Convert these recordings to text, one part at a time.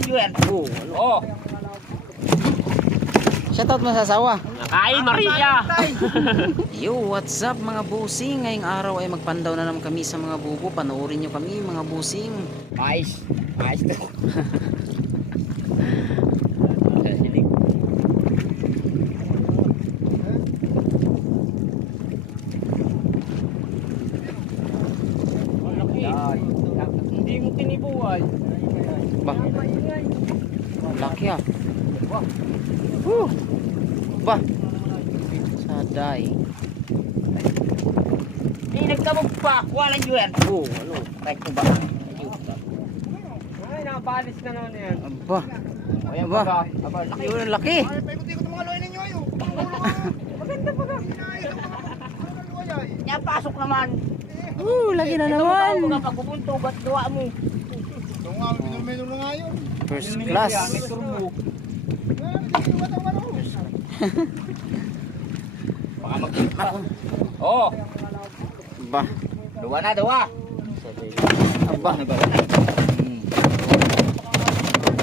Juer. Oh. Shoutout mo sa asawa. Nakain Maria. Yo, what's up mga busing? Ngayong araw ay magpandaw na naman kami sa mga bubo. Panoorin nyo kami mga busing. Ayos. Ayos to. Hindi mo tinibuhay. Bah, laki ah. Bah, saday. Nagtabog pa. Walang Juer. Ano? Rekto ba? Ay, nakabalis na naman yan. Aba, Ayan Aba. ba? Aba, laki. yun ang laki. Paikot-ikot ang mga loy ninyo ayo. Maganda pa ka. Yan, pasok naman. Laki na Ito naman. mga pagpupunto, ba't gawa mo? Ito nga, minumeno na nga yun. First class. May turbo. Baka mag-ipa. Oh. Bah, Dawa na, dawa. aba,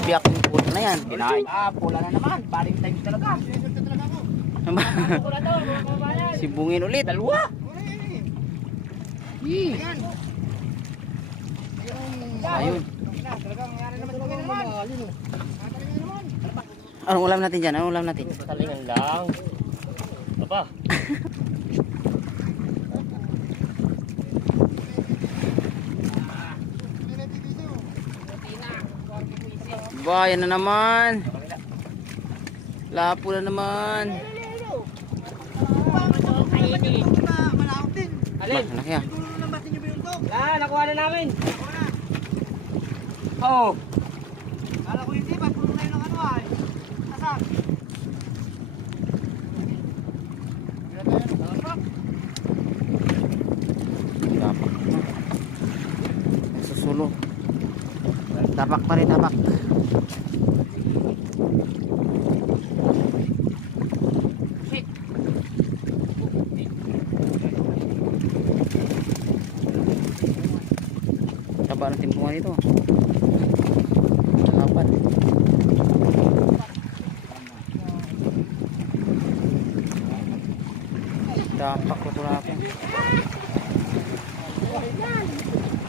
biyak yung puto na yan. Kinain. Pula na naman. Baling time talaga. Aba, Pula to, mga kabayan. sibungin ulit. Dalawa. Ayun. Talagang nangyari naman ito naman. Anong ulam natin dyan? Anong ulam natin? Talingan lang. Aba. Ba, yan na naman. Lapo na naman. Alin? Bah, laki ah. Ah, nakuha na namin. Oh. Kala ko hindi, ba't puno na yun ng ano ay? Asak. Tapak. Susulo. Tapak pa rin, tapak. Taba ng timpungan ito. Dapat. Tapak ko lapu.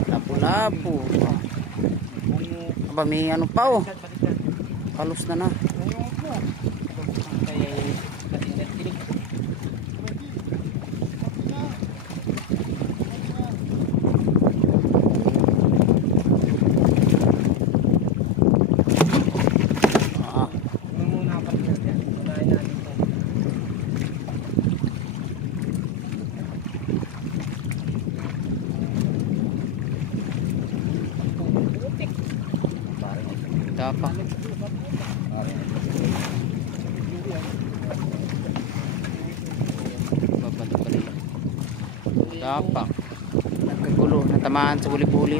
Lapu-lapu. Aba, may ano pa oh. Palos na na. Dapak. Babat pa rin. Dapak. Nagkagulo. Natamaan sa buli-buli.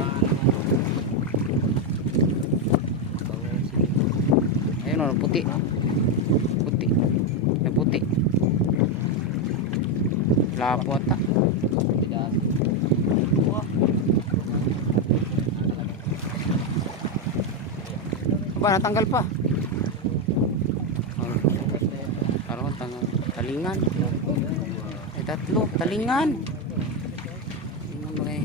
Ayun o, puti. Puti. May puti. Lapo ata. Aba, natanggal pa. Parang tanggal. Talingan. Ay, tatlo. Talingan. Talingan ba kayo?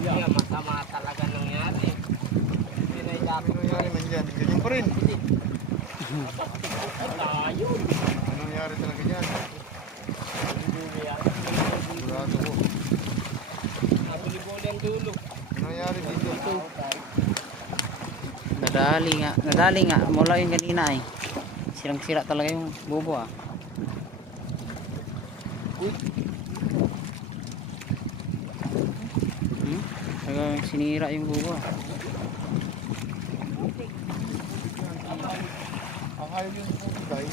Yeah, masama talaga nangyari. Ano nangyari man dyan? Ganyan pa rin. Tayo. Ano nangyari talaga dyan? Sigurado ko. Nabuli-buli ang dulo. Ano nangyari dito? Nadali nga. Nadali nga. Mula yung kanina eh. Sirang-sira talaga yung bubo ah. Talagang sinira yung bubo ah. Ang ayaw yung puto guys.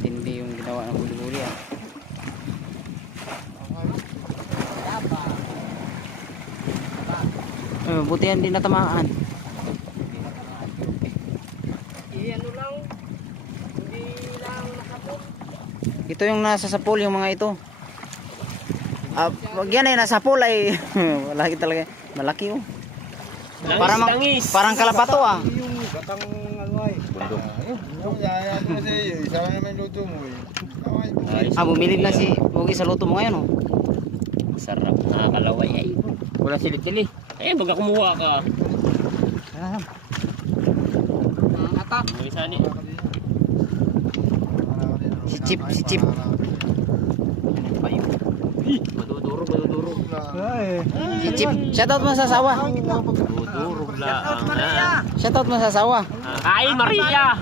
Hindi yung ginawa ng buli-buli ah. Ang ayaw. Buti yan din natamaan. Ano lang, hindi lang nakapot. Ito yung nasa sa pool, yung mga ito. Wag yan eh, nasa pool ay malaki talaga. Malaki oh. Parang kalabato ah. Yung batang ano ay. Bundok. Yung yaya ko sa iyo. Isa lang naman luto mo eh. Bumilib na si Pogi sa luto mo ngayon oh. Sarap. Nakakalaway ay. Wala silid kili. Eh, baga kumuha ka. Atak. May isa ni. Si Chip. Madudurog. Si Chip. Shoutout mo sa asawa. Madudurog lang. Shoutout mo sa asawa. Kain, Maria!